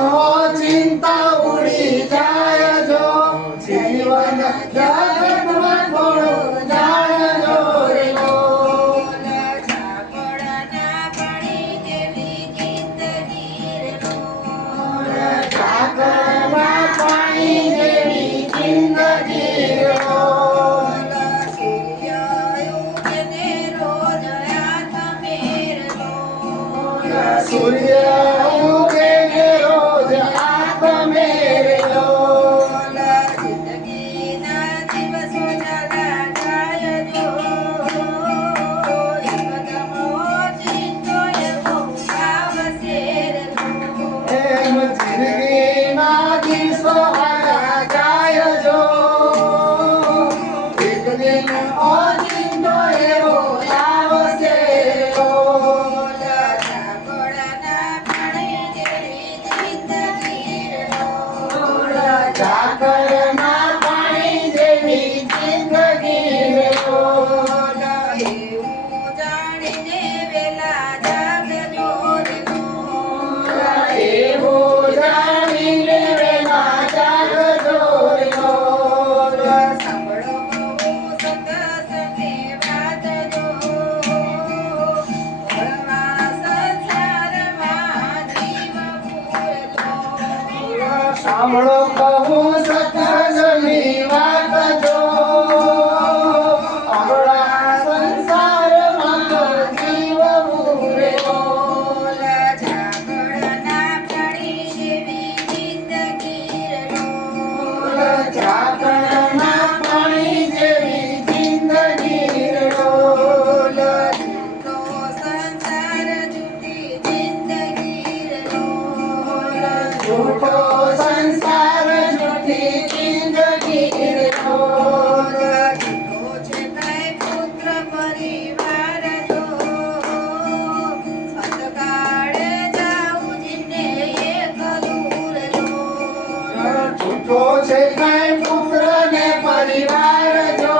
चिंता उड़ी जाय जो जीवन जगत में थोड़ो जाय जो रे लोल झाकड़ना पाणी जेवी जिंदगी रे लोल झाकड़ना पाणी जेवी जिंदगी रे लोल सूर्य उगे ने रोज हाथ मेर लोल सूर्य उगे ने रोज हाथ मेरे लोल जिंदगी ना दिवसो चला जाय जो એકદમ ઓચિંતો એવો આવશે રે લોલ એમ જિંદગીના દિવસો હારા જાય જો એક દિન ઓચિંતો એવો આવશે લોલ ઝાકળના પાણી જેવી જિંદગી રે લોલ ઝાકળના પાણી જેવી જિંદગી રે લોલ એવું જાણીને વેલા જાગજો રે લોલ એવું જાણીને વેલા જાગજો રે લોલ સાંભળો બહુ સત્સંગની વાત જો હળવા સંસારમાં જીવ પૂરતો સાંભળો કહું સત્સંગની વાત જો આપણા સંસારમાં જીવ પૂરે લોલ ઝાકળના પાણી જેવી જિંદગી રે લોલ ઝાકળના પાણી જેવી જિંદગી રે લોલ તો સંસાર જૂઠી જિંદગી રે લોલ झूठो संसार झूठी जिंदगी रे लोल જૂઠો છે કાંઈ પુત્ર પરિવાર જો અંધકારે જાવું જીવને એકલું રે લોલ झूठो છે કાંઈ પુત્ર ને પરિવાર જો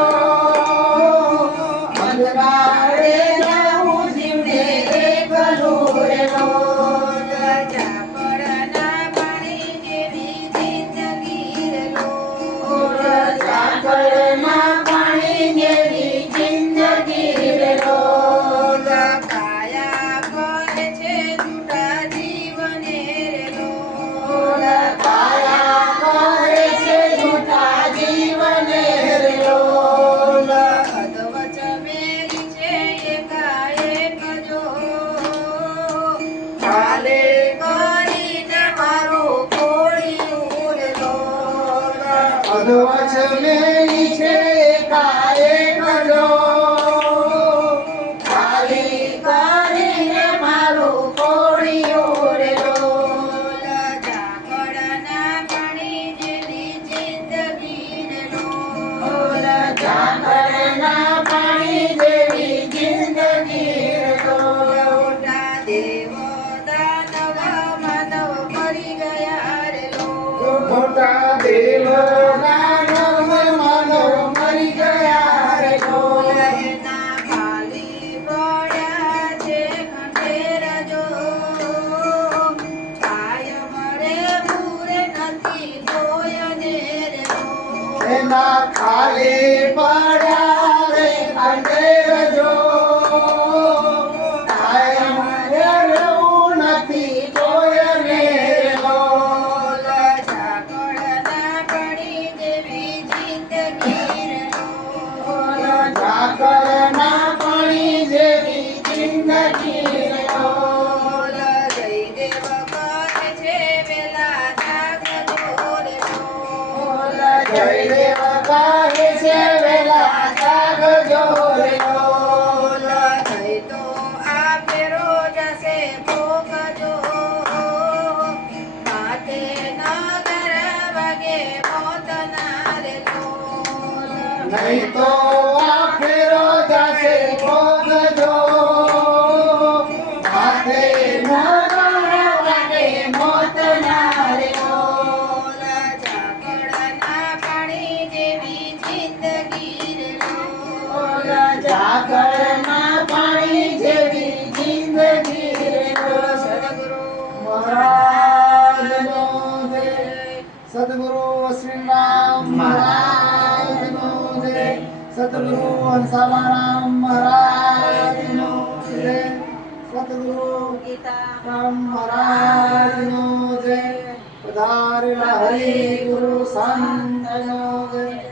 અંધકારે જાવું જીવને એકલું રે લોલ ઝાકળના પાણી જેવી જિંદગી રે લોલ ઝાકળના પાણી જેવી જિંદગી રે લોલ કાયા કરે છે જૂઠા જીવને રે લોલ કાયા કરે છે જૂઠા જીવને રે લોલ અધવચ મેલી છે એકાએક જો કાલે કરીને મારું કોળિયું રે લોલ અધવચ મેલી છે એકાએક જો ખાલી કરીને મારું કોળિયું રે લોલ ઝાકળના પાણી જેવી જિંદગી રે લોલ ઝાકળના પાણી જેવી જિંદગી રે લોલ મોટા દેવ દાનવ માનવ મરી ગયા રે લોલ મોટા દેવ દાનવ માનવ મરી ગયા રે લોલ એના ખાલી પડ્યા છે ખંડેર જો કાયમ રે પૂરે નથી કોયને રે લોલ એના ખાલી પડ્યા રે ખંડેર જો કાયમ રહેવું નથી કોઈને રે લોલ ઝાકળના પાણી જેવી જિંદગી રે લોલ ઝાકળના પાણી જેવી જિંદગી રે લોલ જયદેવ કહે છે વેલા જાગજો રે લોલ જયદેવ કહે છે વેલા જાગજો રે લોલ થઈ તો આ ફેરો જશે ભોગજો માથે નગર વાગે મોતના રે લોલ નહીં તો આ ફેરો જાશે ભોગજો માથે નગર વાગે મોતના રે લોલ ઝાકળના પાણી જેવી જિંદગી રે લોલ ઝાકળના પાણી જેવી જિંદગી રે લોલ સદગુરુ મહારાજનો સદગુરુ અશ્વિનરામ મહારાજનો જય. સદગુરુ હંસામારામ મહારાજનો જય. સદગુરુ રામ મહારાજનો જય. પધારેલા હરિ ગુરુ સંતનો જય.